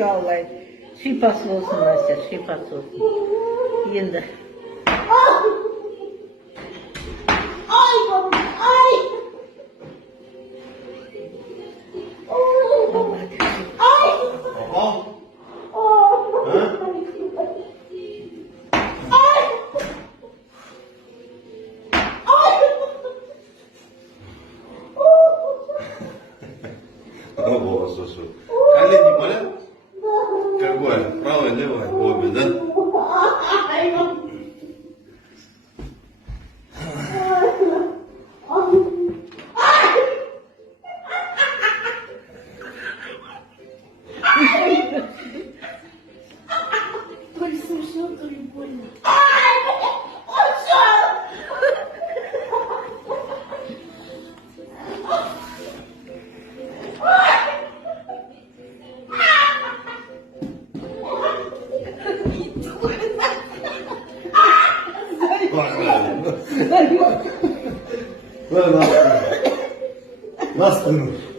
Ey vallahi. Şifası olsun Asya, şifası olsun. Şimdi. Ay babam, ay. Ay. Baba. Oh. Ha? Ay. Ay. О, слушай. Колени болят? Какое? Правое, левое? Обе, да? Ay. То ли смешно, то ли больно. Ай! Он что? Lan astım. Lan astım.